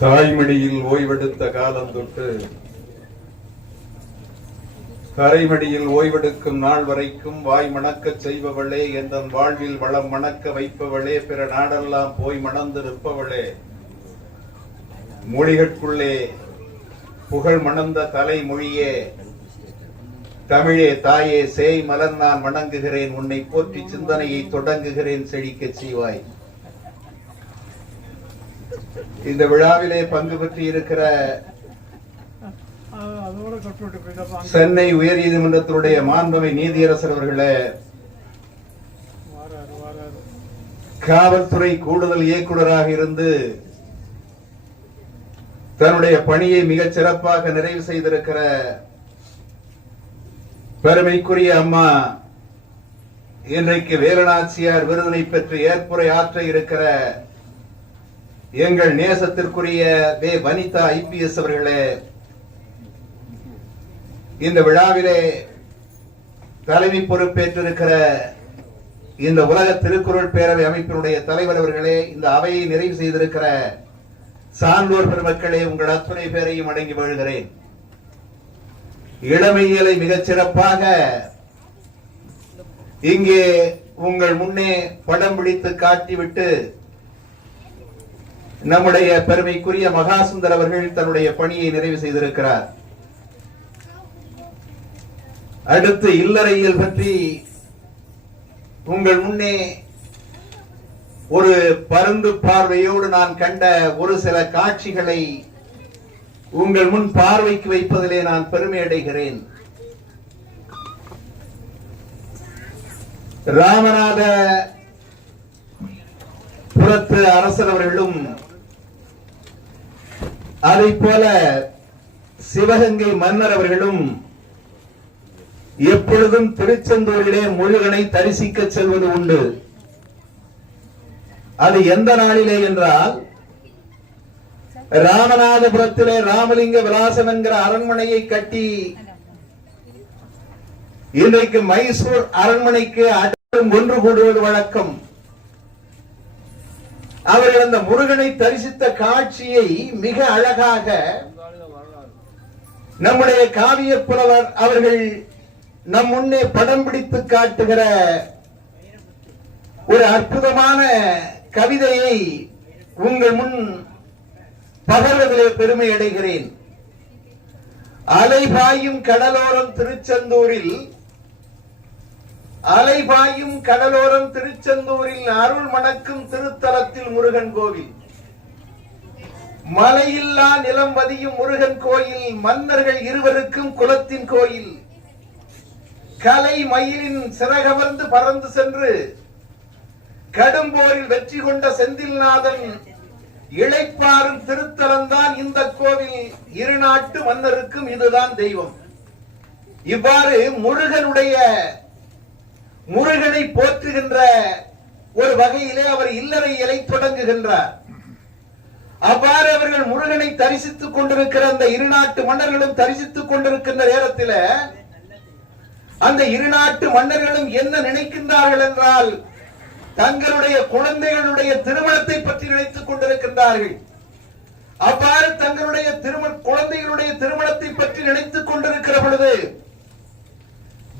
தாய்மடியில் ஓய்வெடுத்த காலம் தொட்டு கரைமடியில் ஓய்வெடுக்கும் நாள் வரைக்கும் வாய் மணக்கச் செய்பவளே, எந்தன் வாழ்வில் வளம் மணக்க வைப்பவளே, பிற நாடெல்லாம் போய் மணந்திருப்பவளே, மொழிகளுக்குள்ளே புகழ் மணந்த தலைமொழியே, தமிழே தாயே சேய் மலர் நான் வணங்குகிறேன், உன்னை போற்றி சிந்தனையை தொடங்குகிறேன், செழிக்கச் செய்வாய். இந்த விழாவிலே பங்கு பெற்று இருக்கிற சென்னை உயர் நீதிமன்றத்தினுடைய மாண்புமிகு நீதியரசர் அவர்களே, காவல்துறை கூடுதல் இயக்குநராக இருந்து தன்னுடைய பணியை மிகச் சிறப்பாக நிறைவு செய்திருக்கிற பெருமைக்குரிய அம்மா, இன்றைக்கு வேலுநாச்சியார் விருதினை பெற்று ஏற்புரை ஆற்ற இருக்கிற எங்கள் நேசத்திற்குரிய வே வனிதா ஐபிஎஸ் அவர்களே, இந்த விழாவிலே தலைமை பொறுப்பேற்றிருக்கிற இந்த உலக திருக்குறள் பேரவை அமைப்பினுடைய தலைவர் அவர்களே, இந்த அவையை நிறைவு செய்திருக்கிற சான்றோர் பெருமக்களே, உங்கள் அத்துணை பேரையும் அடங்கி வாழ்கிறேன். இளமையியலை மிகச் சிறப்பாக இங்கே உங்கள் முன்னே படம் பிடித்து காட்டிவிட்டு நம்முடைய பெருமைக்குரிய மகாசுந்தர் அவர்கள் தன்னுடைய பணியை நிறைவு செய்திருக்கிறார். அடுத்து இல்லறையியல் பற்றி உங்கள் முன்னே ஒரு பருந்து பார்வையோடு நான் கண்ட ஒரு சில காட்சிகளை உங்கள் முன் பார்வைக்கு வைப்பதிலே நான் பெருமை அடைகிறேன். ராமநாத புரத்து அரசர் அவர்களும் அதை போல சிவகங்கை மன்னர் அவர்களும் எப்பொழுதும் திருச்செந்தூரிலே முருகனை தரிசிக்க செல்வது உண்டு. அது எந்த நாளிலே என்றால், ராமநாதபுரத்திலே ராமலிங்க விலாசம் என்கிற அரண்மனையை கட்டி இன்றைக்கு மைசூர் அரண்மனைக்கு அனைவரும் ஒன்று கூடுவது வழக்கம். அவர்கள் அந்த முருகனை தரிசித்த காட்சியை மிக அழகாக நம்முடைய காவிய புலவர் அவர்கள் நம் முன்னே படம் பிடித்து காட்டுகிற ஒரு அற்புதமான கவிதையை உங்கள் முன் பகர்வதிலே பெருமை அடைகிறேன். அலைபாயும் கடலோரம் திருச்செந்தூரில், அலைபாயும் கடலோரம் திருச்செந்தூரில் அருள் மணக்கும் திருத்தலத்தில் முருகன் கோவில், மலையில்லா நிலம் வதியும் முருகன் கோயில், மன்னர்கள் இருவருக்கும் குலத்தின் கோயில், கலை மயிலின் சிறகவர்ந்து பறந்து சென்று கடும்போரில் வெற்றி கொண்ட செந்தில்நாதன் இளைப்பாறும் திருத்தலம்தான் இந்த கோவில், இரு நாட்டு மன்னருக்கும் இதுதான் தெய்வம். இவ்வாறு முருகனை போற்றுகின்ற ஒரு வகையிலே அவர் இல்லறையியலை தொடங்குகின்றார். அவ்வாறு அவர்கள் முருகனை தரிசித்துக் கொண்டிருக்கிற அந்த இரு நாட்டு மன்னர்களும் தரிசித்துக் கொண்டிருக்கின்ற நேரத்தில் அந்த இரு நாட்டு மன்னர்களும் என்ன நினைக்கின்றார்கள் என்றால், தங்களுடைய குழந்தைகளுடைய திருமணத்தை பற்றி நினைத்துக் கொண்டிருக்கின்றார்கள். அவ்வாறு தங்களுடைய குழந்தைகளுடைய திருமணத்தை பற்றி நினைத்துக் கொண்டிருக்கிற பொழுது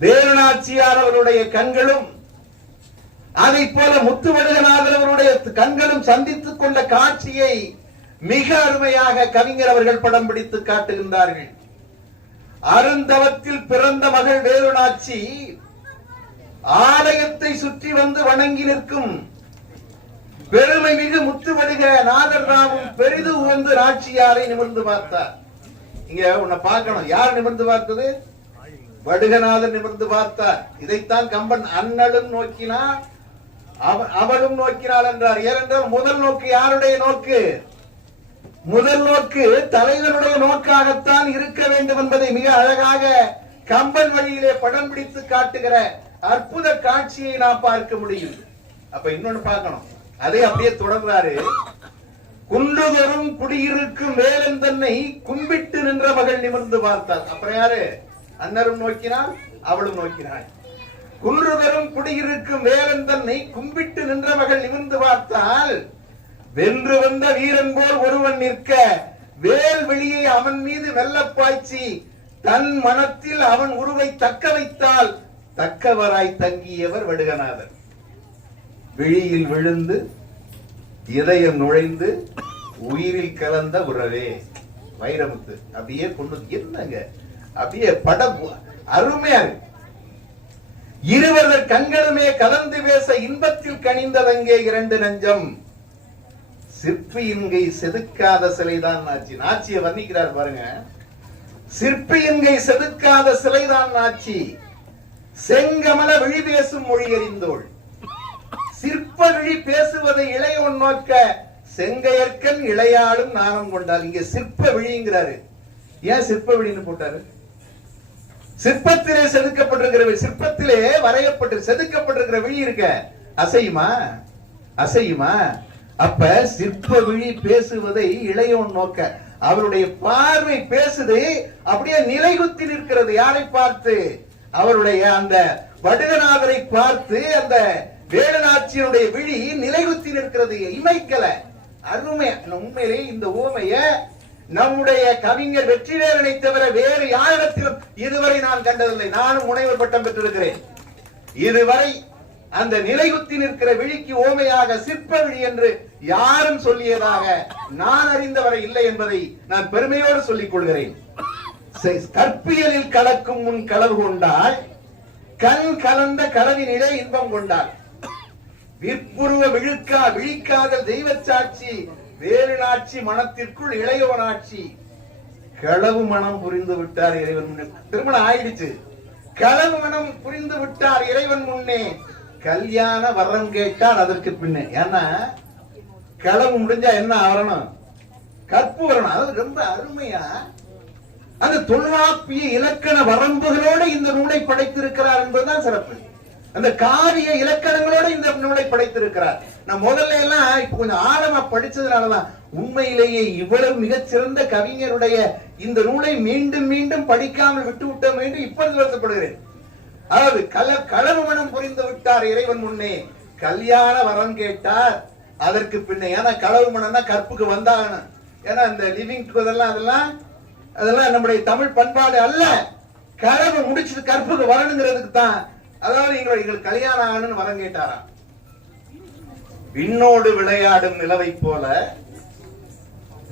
வேலுநாச்சியார் அவருடைய கண்களும் அதை போல முத்துவடுகநாதர் அவருடைய கண்களும் சந்தித்துக் கொண்ட காட்சியை மிக அருமையாக கவிஞர் அவர்கள் படம் பிடித்து காட்டுகின்றார்கள். அருந்தவத்தில் பிறந்த மகள் வேலுநாச்சி ஆலயத்தை சுற்றி வந்து வணங்கி நிற்கும் பெருமை மிகு முத்துவடுக நாதர்ராவும் பெரிது உகந்து நாச்சியாரை நிமிர்ந்து பார்த்தார். இங்க உன்னை பார்க்கணும், யார் நிமிர்ந்து பார்த்தது? வடுகநாதர் நிமிர்ந்து பார்த்தார். இதைத்தான் கம்பன் அண்ணலும் நோக்கினார் அவளும் நோக்கினாள் என்றார். ஏனென்றால் முதல் நோக்கு யாருடைய நோக்கு? முதல் நோக்கு தலைவனுடைய நோக்காகத்தான் இருக்க வேண்டும் என்பதை மிக அழகாக கம்பன் வழியிலே படம் பிடித்து காட்டுகிற அற்புத காட்சியை நாம் பார்க்க முடியும். அப்ப இன்னொன்னு பார்க்கணும், அதை அப்படியே தொடர்றாரு. குன்றுதோறும் குடியிருக்கும் வேலன் தன்னை கும்பிட்டு நின்ற மகள் நிமிர்ந்து பார்த்தார். அப்புறம் யாரு? அண்ணரும் நோக்கினாள், அவளும் நோக்கினாள். குன்றுதோறும் குடியிருக்கும் வேலன் தன்னை கும்பிட்டு நின்ற மகள் நிமிர்ந்து பார்த்தால் வென்று வந்த வீரன் போல் ஒருவன் நிற்க வேல் வெளியை அவன் மீது வெல்ல பாய்ச்சி தன் மனத்தில் அவன் உருவை தக்க வைத்தால் தக்கவராய் தங்கியவர் வடுகநாதர். விழியில் விழுந்து இதயம் நுழைந்து உயிரில் கலந்த உறவே வைரமுத்து. அப்படியே கொண்டு என்னங்க அப்படியே படம் அருமையா இருக்கு. இருவரது கண்களுமே கலந்து பேச இன்பத்தில் கனிந்ததங்கே இரண்டு நெஞ்சம். சிற்பியின்கை செதுக்காத சிலைதான் நாச்சி. நாச்சியை வர்ணிக்கிறார் பாருங்க. சிற்பியின்கை செதுக்காத சிலைதான் நாச்சி, செங்கமல விழி பேசும் மொழி அறிந்தோள். சிற்ப விழி பேசுவதை இளையோன் நோக்க செங்கையற்கன் இளையாளும் நாணம் கொண்டாள். இங்க சிற்ப விழிங்கிறாரு. ஏன் சிற்ப விழின்னு போட்டாரு? சிற்பத்திலே செதுக்கப்பட்டிருக்கிற, சிற்பத்திலே வரையப்பட்டு செதுக்கப்பட்டிருக்கிற விழி இருக்க அசையுமா? அசையுமா? அப்ப சிற்ப விழி பேசுவதை இளையோன் நோக்க, அவருடைய பார்வை பேசுது, அப்படியே நிலைகுத்தி நிற்கிறது. யாரை பார்த்து? அவருடைய அந்த வடுகநாதரை பார்த்து அந்த வேலுநாச்சியனுடைய விழி நிலைகுத்தி நிற்கிறது, இமைக்கல. அருமை. உண்மையிலே இந்த ஊமைய நம்முடைய கவிஞர் வெற்றிவேலனை தவிர வேறு யாரிடத்திலும் இதுவரை நான் கண்டதில்லை. நானும் முனைவர் பட்டம் பெற்றிருக்கிறேன். இதுவரை அந்த நிலைகுத்தி நிற்கிற விழிக்கு ஓமையாக சிற்ப விழி என்று யாரும் சொல்லியதாக நான் அறிந்தவரை இல்லை என்பதை நான் பெருமையோடு சொல்லிக் கொள்கிறேன். கற்பியலில் கலக்கும் முன் களவு கொண்டால் கண் கலந்த களவினிலே இன்பம் கொண்டாள். விற்புருவ விழிக்காதல் தெய்வ சாட்சி வேலுநாச்சி மனத்திற்குள் இளையோனாட்சி. களவு மனம் புரிந்து விட்டார் இறைவன் முன்னே. திருமணம் ஆயிடுச்சு, களவு மனம் புரிந்து விட்டார் இறைவன் முன்னே. கல்யாண வரம் கேட்டார் அதற்கு பின்னே. ஏன்னா களவு முடிஞ்சா என்ன வரணும்? கற்பு வரணும். அது ரொம்ப அருமையா அந்த தொல்காப்பிய இலக்கண வரம்புகளோடு இந்த நூலை படைத்திருக்கிறார் என்பதுதான் சிறப்பு. அந்த காவிய இலக்கணங்களோடு இந்த நூலை படைத்திருக்கிறார். நான் முதல்ல எல்லாம் இப்ப கொஞ்சம் ஆழமா படிச்சதுனாலதான் உண்மையிலேயே இவ்வளவு மிகச்சிறந்த கவிஞருடைய இந்த நூலை மீண்டும் மீண்டும் படிக்காமல் விட்டு விட்டோம் என்று இப்பொழுது வருத்தப்படுகிறேன். அதாவது களவு மனம் புரிந்து விட்டார் இறைவன் முன்னே, கல்யாண வரம் கேட்டார் அதற்கு பின்னே. ஏன்னா களவு மனம்னா கற்புக்கு வந்தாகணும். ஏன்னா இந்த லிவிங் டுகெதர்லாம் அதெல்லாம் நம்முடைய தமிழ் பண்பாடு அல்ல. களவு முடிச்சுட்டு கற்புக்கு வரணுங்கிறதுக்கு தான். அதாவது எங்களுக்கு கல்யாணம் ஆகணும்னு வரம் கேட்டாராம். விண்ணோடு விளையாடும் நிலவை போல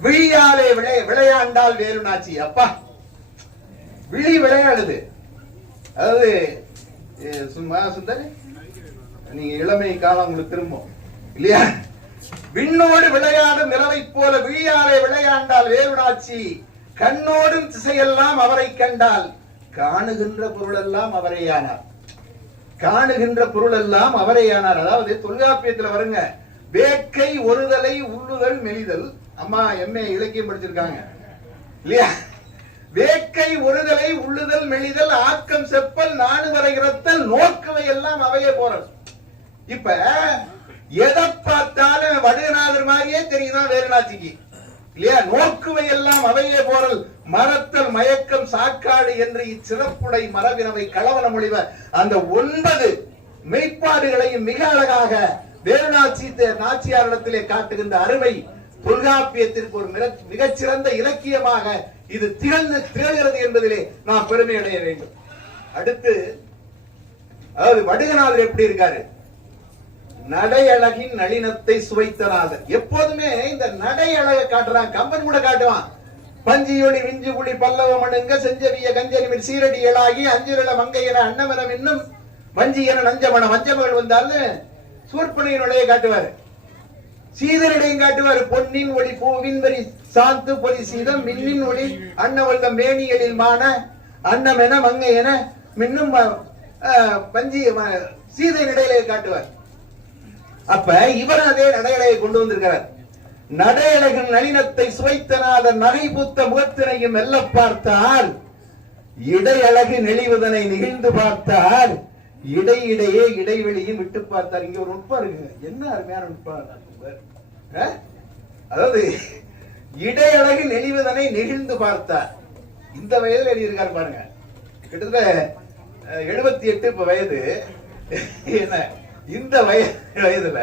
விழியாலே விளையாண்டால் வேலுநாச்சி. அப்பா, விழி விளையாடுது. அதாவது சும்மா சுந்தரி, நீங்க இளமை காலம் உங்களுக்கு திரும்பும் இல்லையா? விண்ணோடு விளையாடும் நிலவை போல விழியாலே விளையாண்டால் வேலுநாச்சி, கண்ணோடும் திசையெல்லாம் அவரை கண்டால் காணுகின்ற பொருள் எல்லாம் அவரேயானார். காணுகின்ற பொருள் எல்லாம் அவரேயானார். அதாவது தொல்காப்பியத்துல வருங்க, வேக்கை ஒருதலை உள்ளுதல் மெலிதல். அம்மா எம்ஏ இலக்கியம் படிச்சிருக்காங்க இல்லையா? வேக்கை ஒருதலை உள்ளுதல் மெலிதல் ஆக்கம் செப்பல் நாடு வரைகிறத்தல் நோக்குவை எல்லாம் அவையே போறது. இப்ப எதை பார்த்தாலும் வடுகநாதர் மாதிரியே தெரியுதான் வேலுநாச்சிக்கு இல்லையா? நோக்குவை எல்லாம் அவையே போறல் மரத்தல் மயக்கம் சாக்காடு என்று இச்சிறப்புடை மரபினவை களவன மொழிவ அந்த 9 மெய்ப்பாடுகளையும் மிக அழகாக வேலுநாச்சியாரிடத்திலே காட்டுகின்ற அருமை தொல்காப்பியத்திற்கு ஒரு மிகச்சிறந்த இலக்கியமாக இது திகழ்கிறது என்பதிலே நாம் பெருமை அடைய வேண்டும். அடுத்து அதாவது வடுகநாதர் எப்படி இருக்காரு? நடையழகின் நளினத்தை சுவைத்தநாதர். எப்போதுமே இந்த நடை அழகை காட்டுறான். கம்பன் கூட காட்டுவான். பஞ்சியொளி விஞ்சு புலி பல்லவ மணுங்க செஞ்சவிய கஞ்சனிமின் சீரடி எழாகி அஞ்சுரள மங்கையன அன்னமனம் இன்னும் வஞ்சியன நஞ்சமன வஞ்சமகள் வந்தாலும் சூர்பனையினுடைய காட்டுவாரு, சீதரடையும் காட்டுவாரு. பொன்னின் ஒளி பூவின் வரி சாந்து பொலி சீதம் மின்னின் ஒளி அன்னவல்ல மேனியலில் மான அன்னமென மங்கையன மின்னும் பஞ்சி சீதை நடையிலே காட்டுவார். அப்ப இவர் அதே நடையலையை கொண்டு வந்திருக்கிறார். நடையழகின் நளினத்தை சுவைத்தனாத நகைபுத்த முகத்தினையும் மெல்ல பார்த்தார், இடையழகு நெளிவதனை நிகழ்ந்து பார்த்தார், இடையிடையே இடைவெளியும் விட்டு பார்த்தார். இங்க ஒரு நுட்பம் இருக்கு. என்ன அருமையான நுட்பம்! அதாவது இடையழகு நெளிவதனை நெகிழ்ந்து பார்த்தார். இந்த வயதில் எழுதியிருக்காரு பாருங்க. கிட்டத்தட்ட 78 இப்ப வயது. என்ன இந்த வயதுல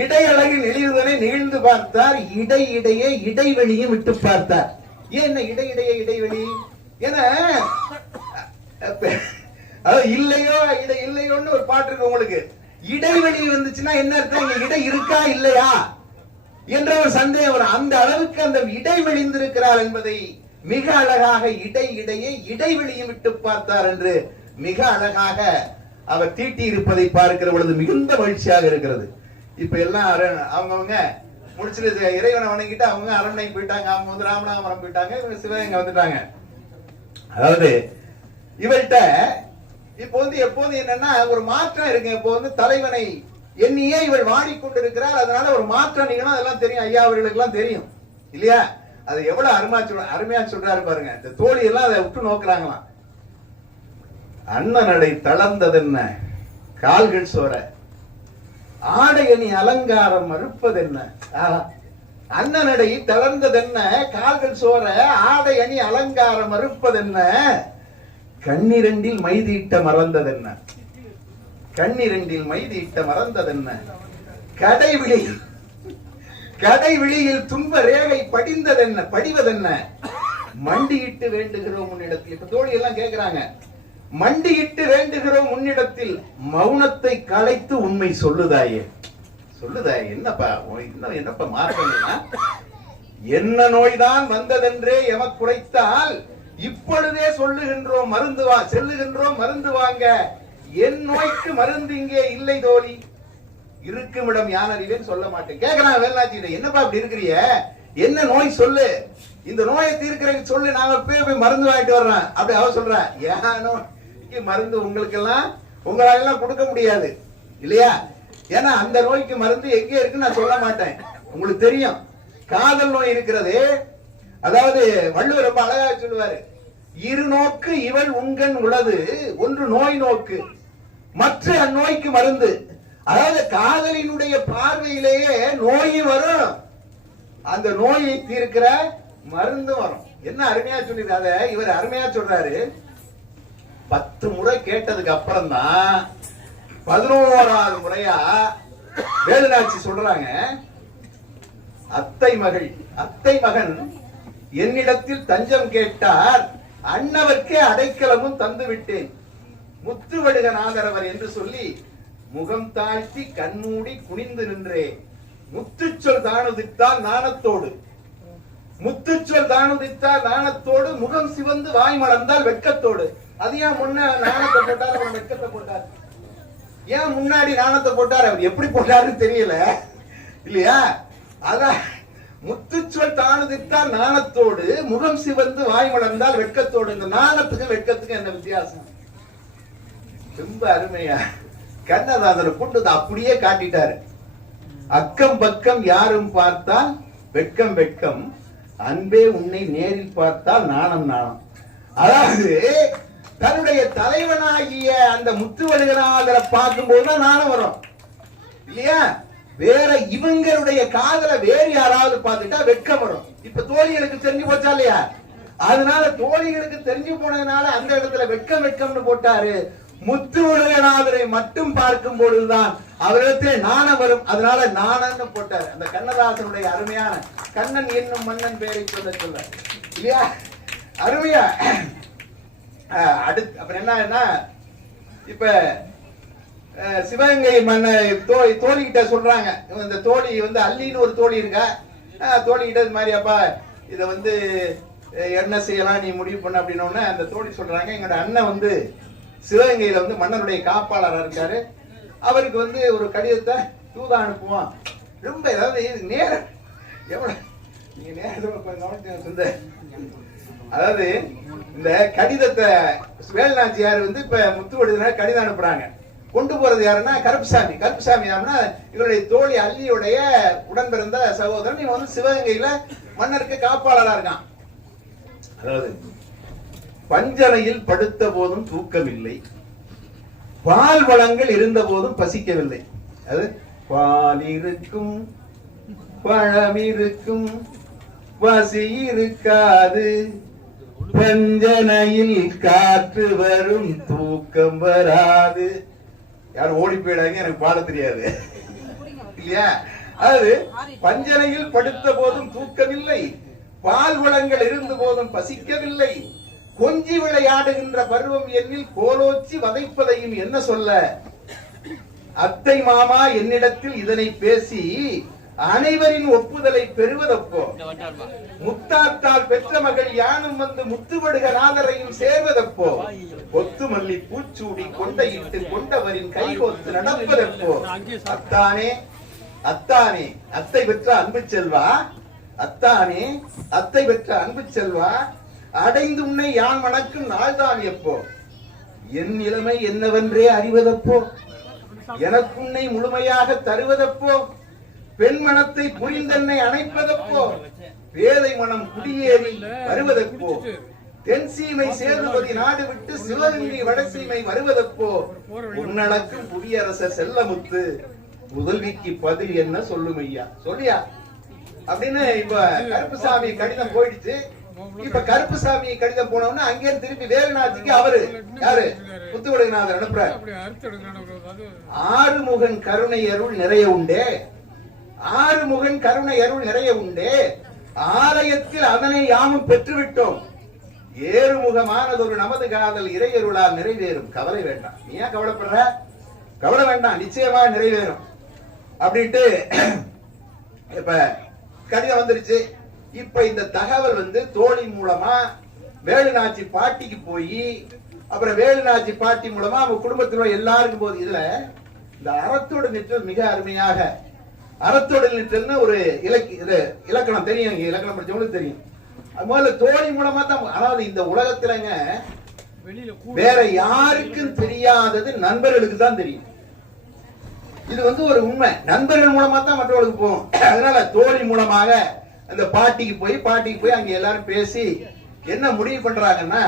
இடையழகின் இழிவுதனை நிகழ்ந்து பார்த்தார். இடையிடையே இடைவெளியும் விட்டு பார்த்தார். ஏன் இடையிடையே இடைவெளி? ஏன்னா இல்லையோ இல்லையோன்னு ஒரு பாட்டு இருக்கு உங்களுக்கு. இடைவெளி வந்துச்சுன்னா என்ன அர்த்தம்? இங்க இடை இருக்கா இல்லையா என்ற ஒரு சந்தேகம் வரும். அந்த அளவுக்கு அந்த இடைவெளிந்திருக்கிறார் என்பதை மிக அழகாக இடையிடையே இடைவெளியும் விட்டு பார்த்தார் என்று மிக அழகாக அவர் தீட்டி இருப்பதை பார்க்கிற பொழுது மிகுந்த மகிழ்ச்சியாக இருக்கிறது. இப்ப எல்லாம் அவங்கவுங்க முடிச்சுட்டு இறைவனை வணங்கிட்டு அவங்க அரண்மனைக்கு போயிட்டாங்க. அவங்க வந்து ராமநாதபுரம் போயிட்டாங்க, இவங்க சிவகங்கை வந்துட்டாங்க. அதாவது இவர்கிட்ட இப்ப வந்து எப்போது என்னன்னா ஒரு மாற்றம் இருக்கு. இப்போ வந்து தலைவனை எண்ணியே இவள் வாடிக்கொண்டிருக்கிறார். அதனால ஒரு மாற்றம் நீங்களும் அதெல்லாம் தெரியும், ஐயா அவர்களுக்கு எல்லாம் தெரியும் இல்லையா? அது எவ்வளவு அருமையா சொல்றாரு பாருங்க. இந்த தோழி எல்லாம் அதை விட்டு நோக்குறாங்களாம். அண்ணனடை தளர்ந்ததென்ன கால்கள் சோர, ஆடையணி அலங்காரம் மறுப்பதென்ன. அண்ணனடை தளர்ந்ததென்ன கால்கள் சோர, ஆடை அணி அலங்காரம் மறுப்பதென்ன, கண்ணிரண்டில் மைதீட்ட மறந்ததென்ன. கண்ணிரண்டில் மைதீட்ட மறந்ததென்ன, கடைவிழியில் துன்ப ரேகை படிந்ததென்ன படிவதென்ன, மண்டியிட்டு வேண்டுகிறோம் உன்னிடத்தில். இப்ப தோழி எல்லாம் கேட்கிறாங்க, மண்டியிட்டு வேண்டுகிறோம் உன்னிடத்தில், மௌனத்தை கலைத்து உண்மை சொல்லுதாயே. சொல்லுதாயே என்னப்பா என்னப்பா மாற்றம்னா, என்ன நோய்தான் வந்ததென்றே எமக்குரைத்தால் இப்பொழுதே சொல்லுகின்றோம் மருந்து செல்லுகின்றோம் மருந்து வாங்க, என் நோய்க்கு மருந்து இங்கே இல்லை தோழி, இருக்குமிடம் யான் அறிவேன் சொல்ல மாட்டேன். கேக்குறான் வேலாட்சி, என்னப்பா அப்படி இருக்கிறிய, என்ன நோய் சொல்லு, இந்த நோயை தீர்க்கிறதுக்கு சொல்லு, நாங்க போய் மருந்து வாங்கிட்டு வர்றோம். அப்படி அவ சொல்ற, ஏனோ மருந்து உங்களுக்கு எல்லாம் உங்களால எல்லாம் கொடுக்க முடியாது இல்லையா? ஏன்னா அந்த நோய்க்கு மருந்து எங்க இருக்குன்னு நான் சொல்ல மாட்டேன். உங்களுக்கு தெரியும் காதல் நோய் இருக்கிறது. அதாவது வள்ளுவர் ரொம்ப அழகா சொல்லுவாரு, இரு நோக்கு இவள் உண்கண் உளது, ஒன்று நோய் நோக்கு மற்ற அந்நோய்க்கு மருந்து. அதாவது காதலினுடைய பார்வையிலேயே நோய் வரும், அந்த நோயை தீர்க்கிற மருந்து வரும். என்ன அருமையா சொல்லிருக்காத இவர் அருமையா சொல்றாரு. 10 முறை கேட்டதுக்கு அப்புறம் தான் 11வது முறையா வேலுநாச்சி சொல்றாங்க, அத்தை மகன் என்னிடத்தில் தஞ்சம் கேட்டார், அன்னவர்க்கே அடைக்கலமும் தந்து விட்டேன், முத்துவடுக நாதரவர் என்று சொல்லி முகம் தாழ்த்தி கண்மூடி குனிந்து நின்றே, முத்துச்சொல் தானுதித்தால் நாணத்தோடு, முத்துச்சொல் தானுதித்தால் நாணத்தோடு, முகம் சிவந்து வாய் மலர்ந்தால் வெட்கத்தோடு. அது ஏன் முன்ன நாணத்தை போட்டார், அவர் வெட்கத்தை போட்டார்? ஏன் முன்னாடி நாணத்தை போட்டார்? அவர் எப்படி போட்டாருன்னு தெரியல இல்லையா? அதான் முத்துச்சொல் தானுதித்தால் நாணத்தோடு, முகம் சிவந்து வாய் மலர்ந்தால் வெட்கத்தோடு. இந்த நாணத்துக்கு வெட்கத்துக்கு என்ன வித்தியாசம்? ரொம்ப அருமையா கண்ணதாசனை கொண்டு அப்படியே காட்டிட்டாரு. அக்கம் பக்கம் யாரும் பார்த்தால் வெட்கம் வெட்கம், அன்பே உன்னை நேரில் பார்த்தால் நாணம் நாணம். அதாவது தன்னுடைய தலைவனாகிய அந்த முத்துவடுகநாதரை பார்க்கும் போதுதான் நாணம் வரும் இல்லையா? வேற இவங்களுடைய காதல வேறு யாராவது பார்த்துட்டா வெட்கம் வரும். இப்ப தோழிகளுக்கு தெரிஞ்சு போச்சா இல்லையா? அதனால தோழிகளுக்கு தெரிஞ்சு போனதுனால அந்த இடத்துல வெட்கம்னு போட்டாரு. முத்துவடுகநாதரை மட்டும் பார்க்கும் பொழுதுதான் அவரிடத்திலே நாணம் வரும். அதனால நாணம்னு போட்டாரு. அந்த கண்ணதாசனுடைய அருமையான கண்ணன் என்னும் மன்னன் பெயரை சொல்ல இல்லையா? அருமையா. அடுத்து அப்புறம் என்ன, இப்ப சிவகங்கை மன்ன தோழி கிட்ட சொல்றாங்க, இந்த தோழி வந்து அல்லின்னு ஒரு தோழி இருக்கா, தோழி கிட்ட இது மாதிரி அப்பா இத வந்து என்ன செய்யலாம் நீ முடிவு பண்ண அப்படின்னோடனே அந்த தோழி சொல்றாங்க, எங்களோட அண்ணன் வந்து சிவகங்கையில வந்து மன்னனுடைய காப்பாளராக இருக்காரு, அவருக்கு வந்து ஒரு கடிதத்தை தூதா அனுப்புவான். ரொம்ப ஏதாவது நேரம் எவ்வளவு நீங்க நேரத்தை அதாவது இந்த கடிதத்தை வேலுநாச்சியார் வந்து இப்ப முத்துவடுகநாதர் கடிதம் அனுப்புறாங்க. கொண்டு போறது யாருன்னா கருப்புசாமி யாருன்னா இவருடைய தோழி அல்லியுடைய உடன் பிறந்த சகோதரன். இவன் வந்து சிவகங்கையில மன்னருக்கு காப்பாளரா இருக்கான். அதாவது பஞ்சனையில் படுத்த போதும் தூக்கமில்லை, பால் வளங்கள் இருந்த போதும் பசிக்கவில்லை. அது பால் இருக்கும் பழம் இருக்கும் பசி இருக்காது, பஞ்சனையில் காற்று வரும் தூக்கம் வராது. யாரும் ஓடி போயிடாங்க, எனக்கு பாட தெரியாது. இல்லையா? அதாவது பஞ்சனையில் படுத்த போதும் தூக்கமில்லை, பால் வளங்கள் இருந்த போதும் பசிக்கவில்லை, கொஞ்சி விளையாடுகின்ற பருவம் என்னில் கோலோச்சி வதைப்பதையும் என்ன சொல்ல, அத்தை மாமா என்னிடத்தில் இதனை பேசி அனைவரின் ஒப்புதலை பெறுவதப்போ, முத்தாத்தால் பெற்ற மகள் யானும் வந்து முத்துவடுக நாதரையும் சேர்வதப்போ, கொத்து மல்லி பூச்சூடி கொண்டையிட்டு கொண்டவரின் கைகோத்து நடப்பதப்போ, அத்தானே அத்தானே அத்தை பெற்ற அன்பு செல்வா, அத்தானே அத்தை பெற்ற அன்பு செல்வா, அடைந்து உன்னை யான் மணக்கும் நாள்தான் எப்போ, என் நிலைமை என்னவென்றே அறிவதப்போ, எனக்கு உன்னை முழுமையாக தருவதப்போ, பெண் மனத்தை புரிந்தென்னை அணைப்பதப்போ, பேதை மனம் குடியேறி வருவதப்போ, தென் சீமை சேதுபதி நாடு விட்டு சிவகங்கை வடசீமை வருவதப்போ, உன்னடக்கும் குடியரச செல்லமுத்து முதல்விக்கு பதில் என்ன சொல்லும் ஐயா சொல்லியா அப்படின்னு. இப்ப கருப்புசாமி கடிதம் போயிடுச்சு. இப்ப கருப்புசாமி கடிதம் போனோம்னா அங்கே திருப்பி வேலுநாச்சிக்கு அவரு யாரு முத்துவடுகநாதர் அனுப்புறாரு. ஆறுமுகன் கருணை அருள் நிறைய உண்டே, ஆறுமுகன் கருணை அருள் நிறைய உண்டே, ஆலயத்தில் அதனை யாமும் பெற்றுவிட்டோம், ஏறுமுகமானதொரு நமது காதல் இறையருளால் நிறைவேறும், கவலை வேண்டாம். நீ ஏன் கவலைப்படுற? கவலை வேண்டாம், நிச்சயமா நிறைவேறும் அப்படின்ட்டு இப்ப கடிதம் வந்துருச்சு. இப்ப இந்த தகவல் வந்து தோழி மூலமா வேலுநாச்சி பாட்டிக்கு போய், அப்புறம் வேலுநாச்சி பாட்டி மூலமா அவங்க குடும்பத்தில் எல்லாருக்கும் போது, இதுல இந்த அறத்தோடு நிற்றல் மிக அருமையாக, அறத்தோடு நிற்றல்னு ஒரு இலக்கணம் தெரியும், இலக்கணம் படிச்சவங்களுக்கு தெரியும். அது முதல்ல தோழி மூலமா தான், அதாவது இந்த உலகத்துலங்க வேற யாருக்கும் தெரியாதது நண்பர்களுக்கு தான் தெரியும். இது வந்து ஒரு உண்மை, நண்பர்கள் மூலமா தான் மற்றவர்களுக்கு போகும். அதனால தோழி மூலமாக அந்த பாட்டிக்கு போய் அங்க எல்லாரும் பேசி என்ன முடிவு பண்றாங்கன்னா,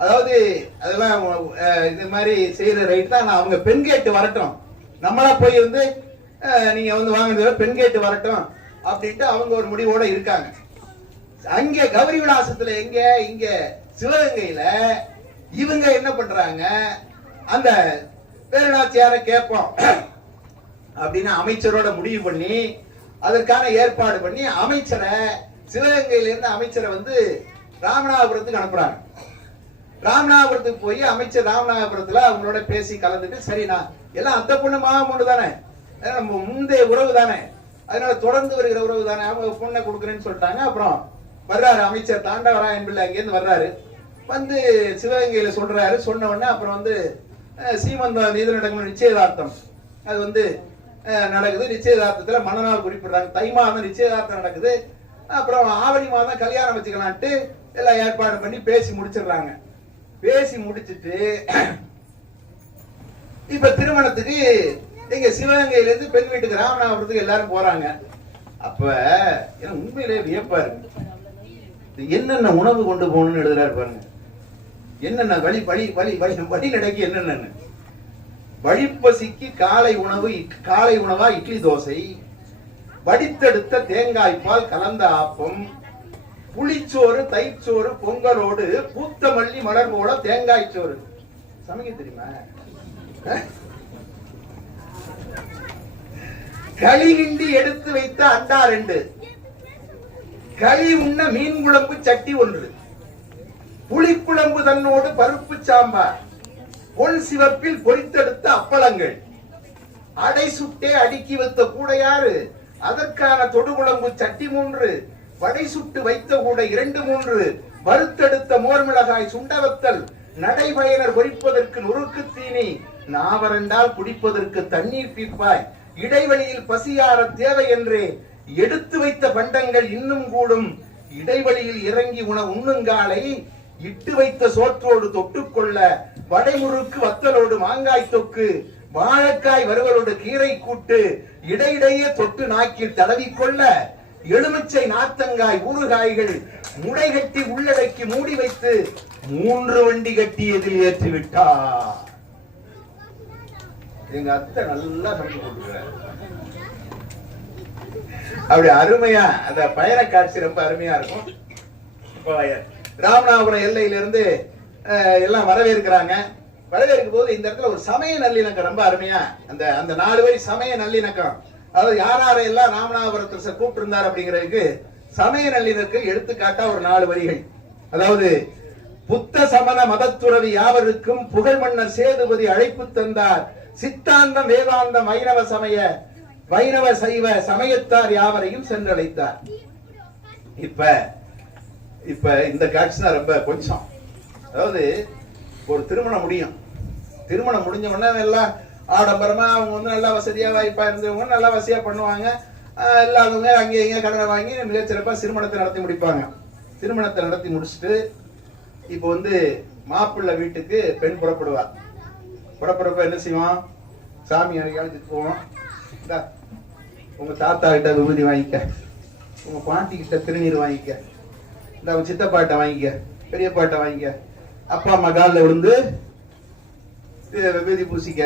அதாவது அதெல்லாம் இந்த மாதிரி செய்யற ரைட் தான், அவங்க பெண் கேட்டு வரட்டும், நம்மளா போய் வந்து நீங்க வந்து வாங்கினத பெண் கேட்டு வரட்டும் அப்படின்ட்டு அவங்க ஒரு முடிவோட இருக்காங்க. அங்க கௌரி விலாசத்துல எங்க இங்க சிவகங்கையில இவங்க என்ன பண்றாங்க, அந்த வேலுநாச்சியார கேட்போம் அப்படின்னு அமைச்சரோட முடிவு பண்ணி அதற்கான ஏற்பாடு பண்ணி அமைச்சரை சிவகங்கையில இருந்து அமைச்சரை வந்து ராமநாதபுரத்துக்கு அனுப்புறாங்க. ராமநாதபுரத்துக்கு போய் அமைச்சர் ராமநாதபுரத்துல அவங்களோட பேசி கலந்துட்டு, சரிண்ணா எல்லாம் அத்தை பொண்ணு மாமா பொண்ணு தானே, நம்ம முந்தைய உறவு தானே, அதனால தொடர்ந்து வருகிற உறவு தானே, அவங்க பொண்ணை கொடுக்குறேன்னு சொல்லிட்டாங்க. அப்புறம் வர்றாரு அமைச்சர் தாண்டவராயன் பிள்ளை, அங்கேருந்து வர்றாரு, வந்து சிவகங்கையில சொல்றாரு. சொன்ன உடனே அப்புறம் வந்து சீமந்தம் இது நடக்கணும், நிச்சயதார்த்தம் அது வந்து நடக்குது. நிச்சயதார்த்தத்துல மன்னனால் குறிப்பிடுறாங்க, தை மாதம் நிச்சயதார்த்தம் நடக்குது. அப்புறம் ஆவணி மாதம் கல்யாணம் வச்சுக்கலான்ட்டு எல்லாம் ஏற்பாடு பண்ணி பேசி முடிச்சிடுறாங்க. பேசி முடிச்சிட்டு இப்ப திருமணத்துக்கு எங்க சிவகங்கையில இருந்து பெண் வீட்டுக்கு ராமநாதபுரத்துக்கு எல்லாரும் போறாங்க. அப்ப உண்மையிலே வியப்பா இருக்கு, என்னென்ன உணவு கொண்டு போகணும்னு எழுதுறாரு பாருங்க. என்னென்ன வழி வழி வழி வழி வழி நடக்கி என்னென்ன வழிப்பசிக்கு காலை உணவா இட்லி தோசை, வடித்தெடுத்த தேங்காய்பால் கலந்த ஆப்பம், புளிச்சோறு தயிர்ச்சோறு பொங்கலோடு பூத்த மல்லி மலர் போல தேங்காய் சோறு. சமைக்க தெரியுமா? களி கிண்டி எடுத்து வைத்த அண்டா 2, களி உண்ண மீன் குழம்பு சட்டி 1, புளிக்குழம்பு தன்னோடு பருப்பு சாம்பார், பொன் சிவப்பில் பொரித்தெடுத்த அப்பளங்கள், அடை சுட்டே அடுக்கி வைத்த கூடையாறு, அதற்கான தொடுகுழம்பு சட்டி 3, வடை சுட்டு வைத்த கூடை 2 3, வறுத்தெடுத்த மோர்மிளகாய் சுண்டவத்தல், நடைபயனர் பொறிப்பதற்கு நுறுக்கு தீனி, நாவரண்டால் குடிப்பதற்கு தண்ணீர் பீப்பாய், இடைவெளியில் பசியார தேவை என்றே எடுத்து வைத்த பண்டங்கள் இன்னும் கூடும், இடைவெளியில் இறங்கி உண்ணுங்காலை இட்டு வைத்த சோற்றோடு தொட்டுக்கொள்ள, வடைமுறுக்கு வத்தலோடு மாங்காய் தொக்கு, வாழைக்காய் வறுவலோடு கீரை கூட்டு, இடையிடையே தொட்டு நாக்கில் தடவிக்கொள்ள, எலுமிச்சை நாத்தங்காய் ஊறுகாய்கள் முடை கட்டி உள்ளடக்கி மூடி வைத்து 3 வண்டி கட்டியதில் ஏற்றிவிட்டார். எங்க அத்தை நல்லா சமைச்சு கொடுக்குறாரு. அப்படி அருமையா அந்த பயண காட்சி ரொம்ப அருமையா இருக்கும். ராமநாதபுரம் எல்லையிலிருந்து எல்லாம் வரவேற்கிறாங்க. வரவேற்கும் போது இந்த இடத்துல ஒரு சமய நல்லிணக்கம் ரொம்ப அருமையா, அந்த 4 வரி சமய நல்லிணக்கம் அதாவது யாரெல்லாம் ராமநாதபுரத்தை கூப்பிட்டு இருந்தார் அப்படிங்கிறதுக்கு சமய நல்லிணருக்கு எடுத்துக்காட்டா ஒரு 4 வரிகள். அதாவது புத்த சமண மதத்துறவி யாவருக்கும் புகழ் மன்னர் சேதுபதி அழைப்பு தந்தார். சித்தாந்தம் வேதாந்தம் வைணவ சைவ சமயத்தார் யாவரையும் சென்றழைத்தார். இப்ப இந்த காட்சி தான் ரொம்ப கொஞ்சம். அதாவது ஒரு திருமணம் முடிஞ்ச உடனே எல்லாம் ஆடம்பரமா அவங்க வந்து நல்லா வசதியா வாய்ப்பா இருந்தவங்க நல்லா வசதியா பண்ணுவாங்க. இல்லாதவங்க அங்கே இங்க கடனை வாங்கி மிகச்சிறப்பா திருமணத்தை நடத்தி முடிப்பாங்க. திருமணத்தை நடத்தி முடிச்சுட்டு இப்ப வந்து மாப்பிள்ளை வீட்டுக்கு பெண் புறப்படுறப்ப என்ன செய்வோம்? சாமி அழைச்சிட்டு போவோம். உங்க தாத்தா கிட்ட விபூதி வாங்கிக்க, உங்க பாட்டி கிட்ட திருநீர் வாங்கிக்க, இந்த உங்க சித்தப்பாட்ட வாங்கிக்க, பெரியப்பாட்ட வாங்கிக்க, அப்பா அம்மா காலில் விழுந்து விபூதி பூசிக்க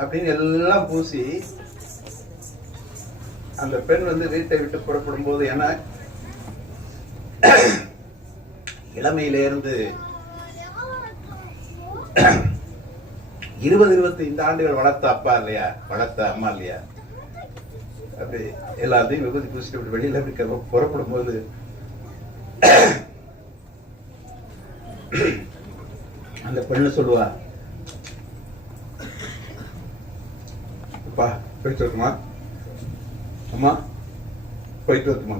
அப்படின்னு எல்லாம் பூசி அந்த பெண் வந்து வீட்டை விட்டு புறப்படும் போது என இளமையிலிருந்து 20-25 ஆண்டுகள் வளர்த்த அம்மா இல்லையா, அப்படி எல்லாத்தையும் விபூதி பூசிட்டு வெளியில புறப்படும் போது அந்த பெண்ணு சொல்லுவா, அப்பா போயிட்டு வருமா அம்மா, போயிட்டு வருமா.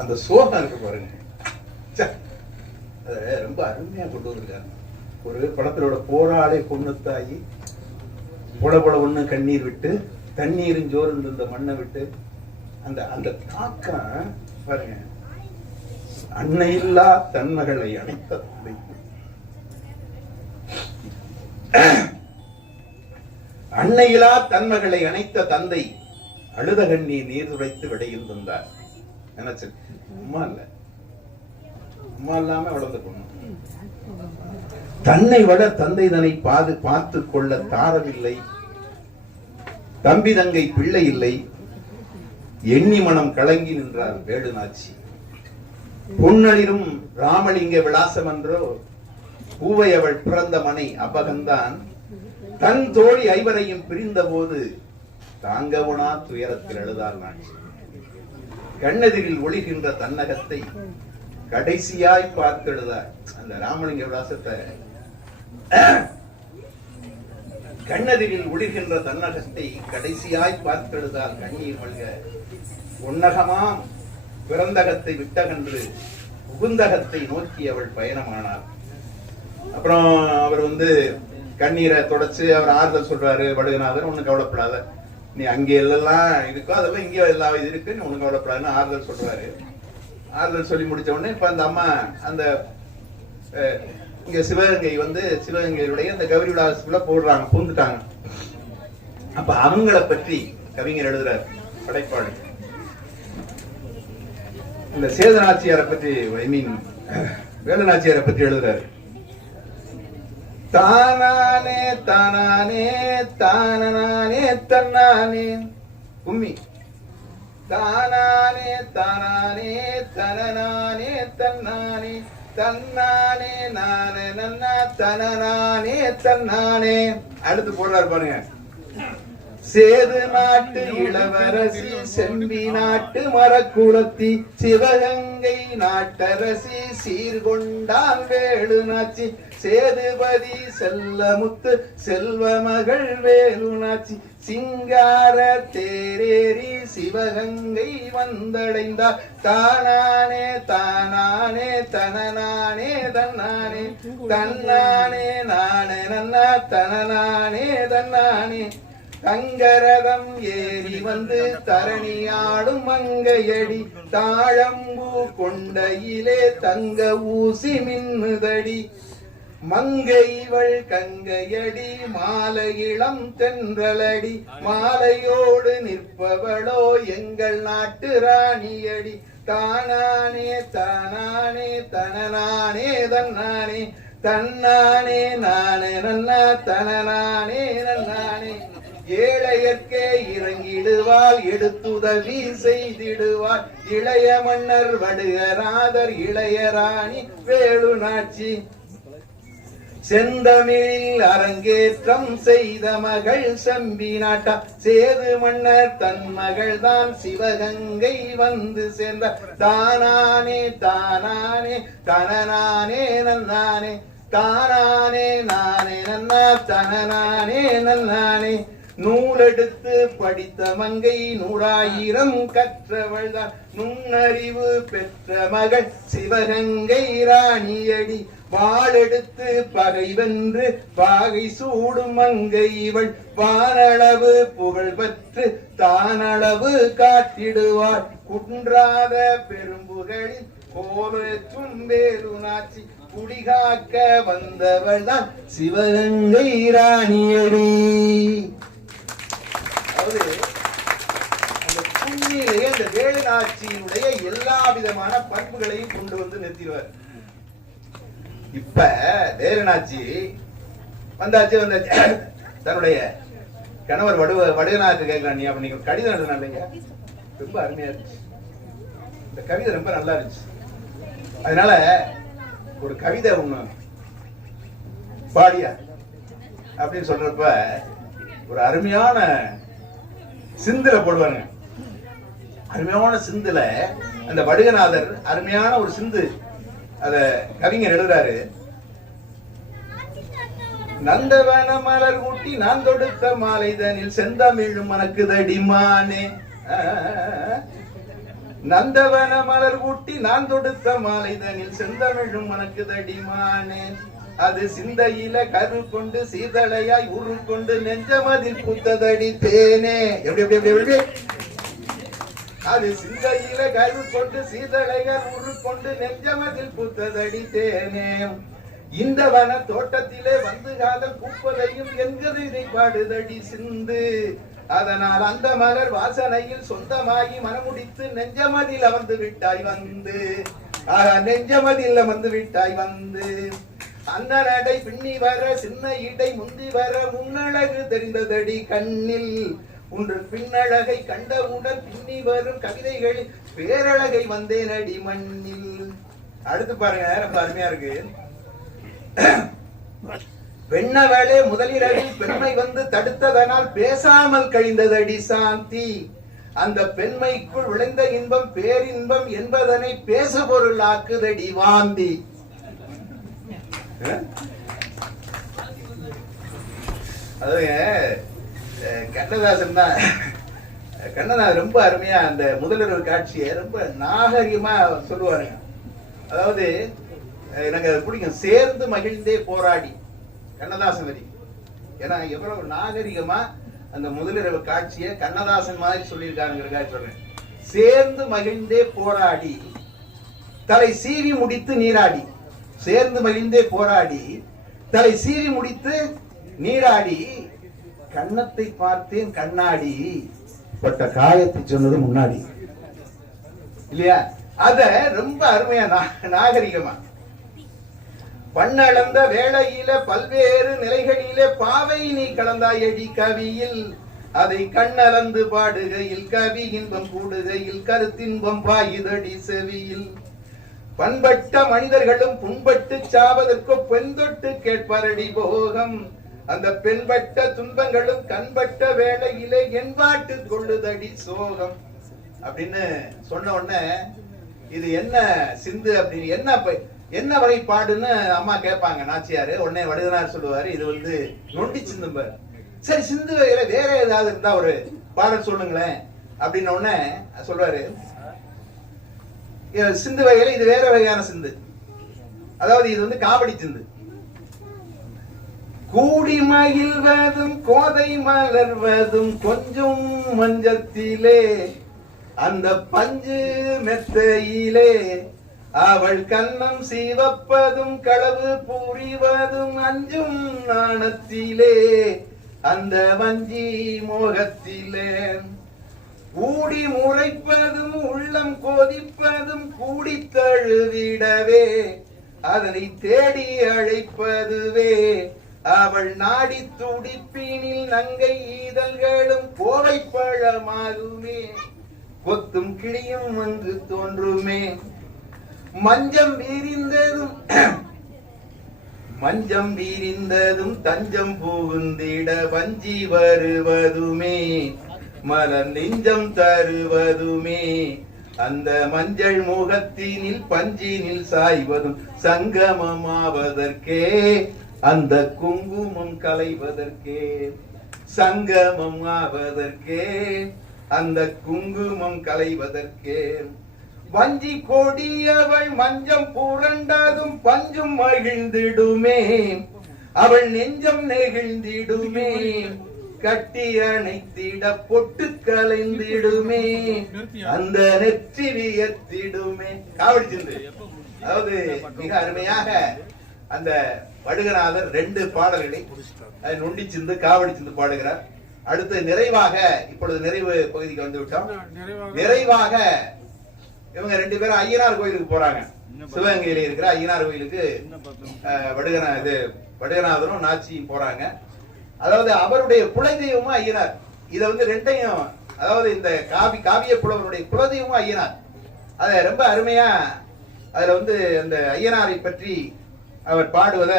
அந்த சோகம் இருக்கு பாருங்க, ரொம்ப அருமையா கொண்டு வந்திருக்காங்க. ஒரு படத்திலோட போராளி பொண்ணு தாயி பொட ஒண்ணு கண்ணீர் விட்டு தண்ணீரும் ஜோறு இந்த மண்ணை விட்டு அந்த அந்த தாக்கம் பாருங்க. அன்னையில்லா தன்மகளை அணைத்த தந்தை, அன்னையிலா தன்மகளை அணைத்த தந்தை அழுத கண்ணீர் நீர் துடைத்து விடையும் தந்தார். நினைச்சு அம்மா இல்லாம வளர்ந்து பொண்ணு தன்னை விட தந்தை தன்னை பார்த்து கொள்ள தாரவில்லை. தம்பி தங்கை பிள்ளை இல்லை, எண்ணி மனம் கலங்கி நின்றார் வேடுநாச்சி. பொன்னளிரும் ராமலிங்க விலாசம் என்றோ பூவை அவள் பிறந்த மனை அபகந்தான். தன் தோழி ஐவரையும் பிரிந்த போது தாங்கவுனா துயரத்தில் எழுதார் நாச்சி. கண்ணெதிரில் ஒளிகின்ற தன்னகத்தை கடைசியாய் பார்த்தெழுதார். அந்த ராமலிங்க விலாசத்தை கண்ணெதிரில் ஒளிகின்ற தன்னகத்தை கடைசியாய் பார்த்தெழுதால் கண்ணீர் மல்க. உன்னகமாம் பிறந்தகத்தை விட்டகன்று உகுந்தகத்தை நோக்கி அவள் பயணமானார். அப்புறம் அவர் வந்து கண்ணீரை தொடச்சு அவர் ஆறுதல் சொல்றாரு. வடுகநாதன், ஒண்ணு கவலைப்படாத, நீ அங்கே எல்லாம் இருக்கோ அதெல்லாம் இங்கே எல்லா இது இருக்கு, நீ ஒண்ணு கவலைப்படாதுன்னு ஆறுதல் சொல்றாரு. ஆறுதல் சொல்லி முடிச்ச உடனே இப்ப அந்த அம்மா அந்த இங்க சிவகங்கை வந்து சிவகங்கையுடைய அந்த கௌரி விலாசத்துக்குள்ள போடுறாங்க, பூந்துட்டாங்க. அப்ப அவங்கள பற்றி கவிஞர் எழுதுறாரு படைப்பாளி. இந்த சேதநாச்சியாரை பற்றி, ஐ மீன் வேலுநாச்சியாரை பற்றி எழுதுறாரு. தானானே தானானே தானே தன்னானே கும்மி, தானானே தானானே தனநானே தன்னானே தன்னானே நானே நன்னா தனநானே தன்னானே. அடுத்து போடுறாரு பாருங்க. சேது நாட்டு இளவரசி செம்பி நாட்டு மரக்குளத்தி சிவகங்கை நாட்டரசி சீர்கொண்டான் வேலுநாச்சி. சேதுபதி செல்லமுத்து செல்வ மகள் வேலுநாச்சி சிங்கார தேரேறி சிவகங்கை வந்தடைந்தார். தானானே தானானே தனநானே தன்னானே தன்னானே நானே நன்னா தனநானே தன்னானே. தங்கரதம் ஏறி வந்து தரணியாடும் மங்கையடி தாழம்பூ கொண்டையிலே தங்க ஊசி மின்னுதடி. மங்கைவள் கங்கையடி மாலை இளம் தென்றலடி மாலையோடு நிற்பவளோ எங்கள் நாட்டு ராணியடி. தானானே தானானே தனநானே தன்னானே தன்னானே நானே நன்னா தனநானே நன்னானே. ஏழையற்கே இறங்கிடுவாள் எடுத்துதவி செய்திடுவாள் இளைய மன்னர் வடுகநாதர் இளைய ராணி வேலுநாச்சி. செந்தமிழில் அரங்கேற்றம் செய்த மகள் செம்பி நாட்டா சேது மன்னர் தன் மகள் தான் சிவகங்கை வந்து சேர்ந்த தானானே தானானே தனநானே நன்னானே தானானே நானே நன்னா தனநானே நன்னானே நூலெடுத்து படித்த மங்கை 100,000 கற்றவள் தான் நுண்ணறிவு பெற்ற மகள் சிவகங்கை ராணியடி வாளெடுத்து பகை வென்று பாகை சூடும் மங்கை இவள் வானளவு புகழ் பெற்று தானளவு காட்டிடுவாள் குன்றாத பெரும்புகளில் கோவேற்றும் வேறுநாச்சி குடிகாக்க வந்தவள் தான் சிவகங்கை ராணியடி. அதாவது அந்த புண்ணிலே அந்த வேலுநாச்சியினுடைய எல்லா விதமான பண்புகளையும் கொண்டு வந்து நிறுத்திடுவார். இப்ப வேலுநாச்சி வந்தாச்சு தன்னுடைய கணவர் வடுகநாதர் கேட்கிறான், நீ அப்ப நீங்க கடிதம் எழுதினாங்க ரொம்ப அருமையா இருந்துச்சு, இந்த கவிதை ரொம்ப நல்லா இருந்துச்சு, அதனால ஒரு கவிதை ஒண்ணு பாடியா அப்படின்னு சொல்றப்ப ஒரு அருமையான சிந்துல போடுவாங்க. அருமையான சிந்துல அந்த வடுகநாதர் அருமையான ஒரு சிந்து அத கவிஞர் எழுதுறாரு. நந்தவன மலர் ஊட்டி நான் தொடுத்த மாலைதனில் செந்தமிழும் மணக்குதடிமானே, நந்தவன மலர் ஊட்டி நான் தொடுத்த மாலைதனில் செந்தமிழும் மணக்குதடிமானே, அது சிந்தையில கரு கொண்டு சீதளையாய் உரு கொண்டு நெஞ்சமதில் பூத்ததடி தேனே. எப்படி எப்படி எப்படி எப்படி அது சிந்தையில கரு கொண்டு சீதளையாய் உரு கொண்டு நெஞ்சமதில் பூத்ததடி தேனே, இந்த வன தோட்டத்திலே வந்து காதல் பூப்பதையும் என்கிறது இதை பாடுதடி சிந்து, அதனால் அந்த மலர் வாசனையில் சொந்தமாகி மனமுடித்து நெஞ்சமதில் அமர்ந்து விட்டாய் வந்து, நெஞ்சமதில் அமர்ந்து விட்டாய் வந்து, அந்த நடை பின்னி வர சின்ன இடை முந்தி வர முன்னழகு தெரிந்ததடி கண்ணில், ஒன்று பின்னழகை கண்டவுடன் பின்னி வரும் கவிதைகளில் பேரழகை வந்தேன் அடி மண்ணில். அடுத்து பாருங்க, ரொம்ப அருமையா இருக்கு. பெண்ணவளே முதலிரவில் பெண்மை வந்து தடுத்ததனால் பேசாமல் கழிந்ததடி சாந்தி, அந்த பெண்மைக்குள் விளைந்த இன்பம் பேரின்பம் என்பதனை பேச பொருள் ஆக்குதடி வாந்தி. அதுங்க கண்ணதாசன் தான், கண்ணதாசன் ரொம்ப அருமையா அந்த முதலிரவு காட்சியை ரொம்ப நாகரிகமா சொல்லுவாருங்க. அதாவது எனக்கு அது பிடிக்கும், சேர்ந்து மகிழ்ந்தே போராடி கண்ணதாசன் வரி. ஏன்னா எவ்வளவு நாகரிகமா அந்த முதலிரவு காட்சியை கண்ணதாசன் மாதிரி சொல்லியிருக்காருங்கிறதா சொல்றேன். சேர்ந்து மகிழ்ந்தே போராடி தலை சீவி முடித்து நீராடி, சேர்ந்து மகிழ்ந்தே போராடி தலை சீவி முடித்து நீராடி, கண்ணத்தை பார்த்தேன் கண்ணாடி பட்ட காயத்தை சொன்னது முன்னாடி இல்லையா? அத ரொம்ப அருமையா நாகரிகமா பண்ணளந்த வேளையில பல்வேறு நிலைகளிலே பாவை நீ கலந்தாயடி கவியில், அதை கண்ணளந்து பாடுகையில் கவி இன்பம் கூடுகையில் கருத்தின்பம் பாயுதடி செவியில், பண்பட்ட மனிதர்களும் புண்பட்டு சாவதற்கு பெண் தொட்டு கேட்பாரடி போகம், அந்த பெண்பட்ட துன்பங்களும் கண்பட்ட வேளையிலே என்பாட்டு கொள்ளுதடி சோகம் அப்படின்னு சொன்ன உடனே இது என்ன சிந்து அப்படின்னு என்ன வகை பாடுன்னு அம்மா கேட்பாங்க நாச்சியாரு. உடனே வடுகனார் சொல்லுவாரு, இது வந்து நொண்டி சிந்தும்பர். சரி, சிந்து வகையில வேற ஏதாவது இருந்தா ஒரு பாடல் சொல்லுங்களேன் அப்படின்னு உடனே சொல்றாரு, சிந்து வகையில இது வேற வகையான சிந்து, அதாவது இது வந்து காவடி சிந்து. கூடி மகிழ்வதும் கோதை மலர்வதும் கொஞ்சம் மஞ்சத்திலே, அந்த பஞ்சு மெத்தையிலே அவள் கண்ணம் சீவப்பதும் களவு புரிவதும் அஞ்சும் நாணத்திலே, அந்த வஞ்சி மோகத்திலே ஊடி முறைப்பதும் உள்ளம் கோதிப்பதும் கூடி தழுவிடவே, அதனை தேடி அழைப்பதுவே அவள் நாடி துடிப்பினில் நங்கை ஈதல்களும் கோவை பழமாகுமே, கொத்தும் கிளியும் வந்து தோன்றுமே, மஞ்சம் விரிந்ததும் மஞ்சம் வீரிந்ததும் தஞ்சம் புகுந்திட வஞ்சி வருவதுமே மலர் நெஞ்சம் தருவதுமே அந்த மஞ்சள் முகத்தினில் பஞ்சினில் சாய்வதும் சங்கமமாவதற்கே அந்த குங்குமம் கலைவதற்கே சங்கமம் ஆவதற்கே அந்த குங்குமம் கலைவதற்கே வஞ்சி கொடியவள் மஞ்சம் புரண்டதும் பஞ்சும் மகிழ்ந்திடுமே அவள் நெஞ்சம் நெகிழ்ந்திடுமே கட்டி அணைத்திட பொட்டு கலைந்திடுமே அந்த நெற்றி வியத்திடுமே காவடிச்சிருந்து. அதாவது மிக அருமையாக அந்த வடுகநாதர் 2 பாடல்களை நொண்டி சிந்து காவடி சிந்து பாடுகிறார். அடுத்து நிறைவாக இப்பொழுது நிறைவு பகுதிக்கு வந்து விட்டோம். நிறைவாக இவங்க 2 பேரும் ஐயனார் கோயிலுக்கு போறாங்க. சிவகங்கையில இருக்கிற ஐயனார் கோயிலுக்கு வடுகநாதரும் நாச்சியும் போறாங்க. அதாவது அவருடைய குலதெய்வமும் ஐயனார். இத வந்து 2யும் அதாவது இந்த காவிய புலவருடைய குலதெய்வமும் ஐயனார். அத ரொம்ப அருமையா அதுல வந்து அந்த ஐயனாரை பற்றி அவர் பாடுவத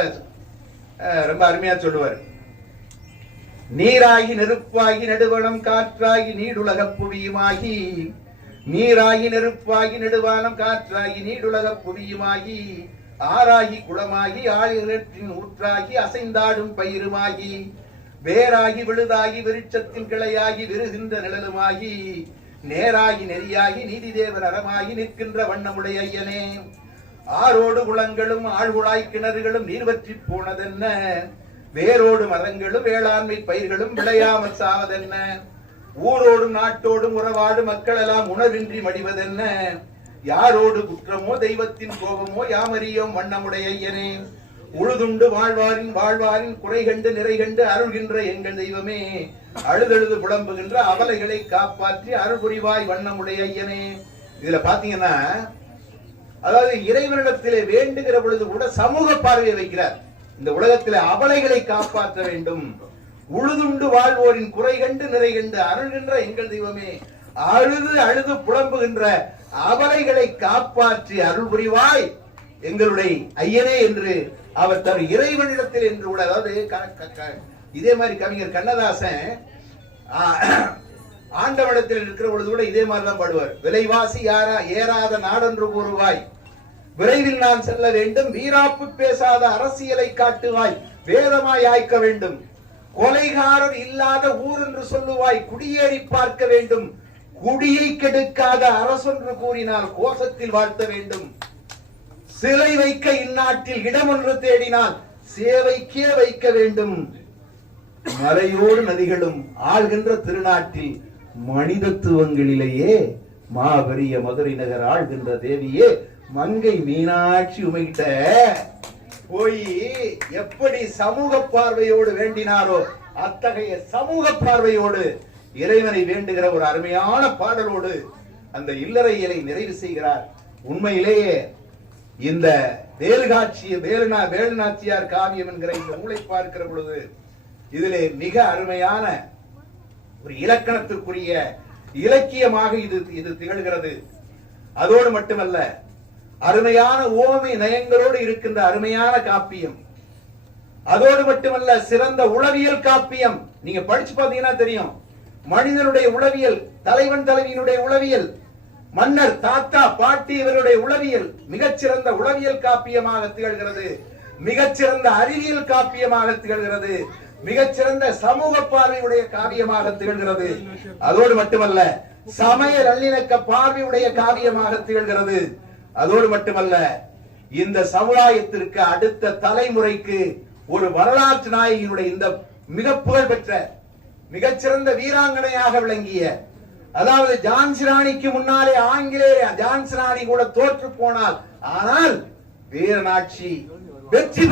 ரொம்ப அருமையா சொல்லுவார். நீராகி நெருப்பாகி நடுவனம் காற்றாகி நீடுலக புவியுமாகி நீராகி நெருப்பாகி நெடுவானம் காற்றாகி நீடுலக புவியுமாகி ஆறாகி குளமாகி ஆழிகளின் ஊற்றாகி அசைந்தாடும் பயிருமாகி வேராகி விழுதாகி விருட்சத்தின் கிளையாகி விருகின்ற நிழலுமாகி நேராகி நெறியாகி நீதி தேவர் அறமாகி நிற்கின்ற வண்ணமுடைய ஐயனே ஆரோடு குளங்களும் ஆழ்குழாய் கிணறுகளும் நீர்வற்றி போனதென்ன வேரோடு மரங்களும் வேளாண்மை பயிர்களும் விளையாமல் சாவதென்ன ஊரோடும் நாட்டோடும் உறவாடு மக்கள் எல்லாம் உணர்வின்றி மடிவதென்ன யாரோடு குற்றமோ தெய்வத்தின் கோபமோ யாமறியோம் வண்ணமுடைய ஐயனே உழுதுண்டு வாழ்வாரின் குறை கண்டு நிறை கண்டு அருள்கின்ற எங்கள் தெய்வமே அழுதழுது புலம்புகின்ற அவலைகளை காப்பாற்றி அருள் புரிவாய் வண்ணமுடைய ஐயனே. இதுல பாத்தீங்கன்னா அதாவது இறைவனிடத்திலே வேண்டுகிற பொழுது கூட சமூக பார்வையை வைக்கிறார். இந்த உலகத்திலே அவலைகளை காப்பாற்ற வேண்டும். உழுதுண்டு வாழ்வோரின் குறை கண்டு நிறை கண்டு அருள்கின்ற எங்கள் தெய்வமே அழுது புலம்புகின்ற அவலைகளை காப்பாற்றி அருள் புரிவாய் எங்களுடைய ஐயனே என்று அவர் தன் இறைவனிடத்தில் என்று கூட அதாவது இதே மாதிரி கவிஞர் கண்ணதாசன் ஆண்டவனிடத்தில் இருக்கிற பொழுது கூட இதே மாதிரிதான் பாடுவார். விலைவாசி ஏறாத நாடொன்று கூறுவாய் விரைவில் நான் செல்ல வேண்டும் வீராப்பு பேசாத அரசியலை காட்டுவாய் வேதமாய் ஆய்க்க வேண்டும் கொலைகாரர் இல்லாத ஊர் என்று சொல்லுவாய் குடியேறி பார்க்க வேண்டும் குடியை கெடுக்காத அரசொன்று கூறினால் கோஷத்தில் வாழ்த்த வேண்டும் சிலை வைக்க இந்நாட்டில் இடம் ஒன்று தேடினால் சேவைக்கே வைக்க வேண்டும் மலையோடு நதிகளும் ஆள்கின்ற திருநாட்டில் மனிதத்துவங்களிலேயே மாபெரிய மதுரை நகர் ஆள்கின்ற தேவியே மங்கை மீனாட்சி உமைகிட்ட போய் எப்படி சமூக பார்வையோடு வேண்டினாரோ அத்தகைய சமூக பார்வையோடு இறைவனை வேண்டுகிற ஒரு அருமையான பாடலோடு அந்த இல்லறையிலை நிறைவு செய்கிறார். உண்மையிலேயே இந்த வேலுநாச்சியார் காவியம் என்கிற இந்த நூலை பார்க்கிற பொழுது இதிலே மிக அருமையான ஒரு இலக்கணத்திற்குரிய இலக்கியமாக இது திகழ்கிறது. அதோடு மட்டுமல்ல அருமையான ஓமை நயங்களோடு இருக்கின்ற அருமையான காப்பியம். அதோடு மட்டுமல்ல சிறந்த உளவியல் காப்பியம். நீங்க படிச்சு பாத்தீங்கன்னா தெரியும். மனிதனுடைய உளவியல், தலைவன் தலைவியினுடைய உளவியல், மன்னர் தாத்தா பாட்டி இவருடைய உளவியல் மிகச்சிறந்த உளவியல் காப்பியமாக திகழ்கிறது. மிகச்சிறந்த அறிவியல் காப்பியமாக திகழ்கிறது. மிகச்சிறந்த சமூக பார்வையுடைய காவியமாக திகழ்கிறது. அதோடு மட்டுமல்ல சமய நல்லிணக்க பார்வையுடைய காவியமாக திகழ்கிறது. அதோடு மட்டுமல்ல இந்த சமுதாயத்திற்கு அடுத்த தலைமுறைக்கு ஒரு வரலாற்று நாயகியினுடைய இந்த மிக புகழ்பெற்ற மிகச்சிறந்த வீராங்கனையாக விளங்கிய அதாவது ஜான்சி ராணிக்கு முன்னாலே ஆங்கிலேய ஜான்சி ராணி கூட தோற்று போனால் ஆனால் வீரநாட்சி வெற்றி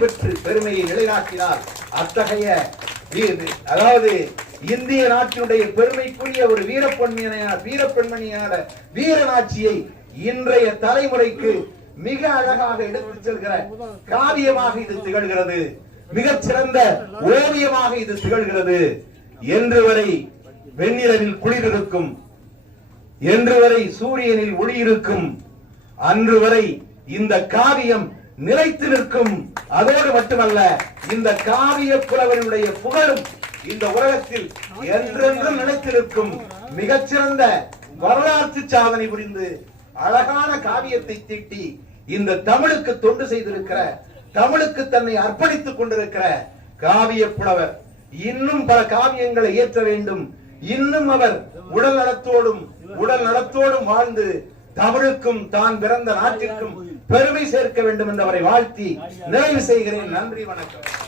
பெற்று பெருமையை நிலைநாட்டினார். அத்தகைய அதாவது இந்திய நாட்டினுடைய பெருமைக்குரிய ஒரு வீரப்பெண்மணியான வீரநாட்சியை இன்றைய தலைமுறைக்கு மிக அழகாக எடுத்துச் செல்கிற காவியமாக இது திகழ்கிறது. மிகச்சிறந்த ஓவியமாக இது திகழ்கிறது. என்று வரை வெண்ணிலவில் குளிர் இருக்கும், என்று வரை சூரியனில் ஒளி இருக்கும், அன்று வரை இந்த காவியம் நிலைத்து நிற்கும். அதோடு மட்டுமல்ல, இந்த காவிய புலவனுடைய புகழும் இந்த உலகத்தில் என்றென்றும் நிலைத்து நிற்கும். மிகச்சிறந்த வரலாற்று சாதனை புரிந்து அழகான காவியத்தை தீட்டி இந்த தமிழுக்கு தொண்டு செய்திருக்கிற, தமிழுக்கு தன்னை அர்ப்பணித்துக் கொண்டிருக்கிற காவிய புலவர் இன்னும் பல காவியங்களை இயற்ற வேண்டும். இன்னும் அவர் உடல் நலத்தோடும் வாழ்ந்து தமிழுக்கும் தான் பிறந்த நாட்டிற்கும் பெருமை சேர்க்க வேண்டும் என்று அவரை வாழ்த்தி நிறைவு செய்கிறேன். நன்றி, வணக்கம்.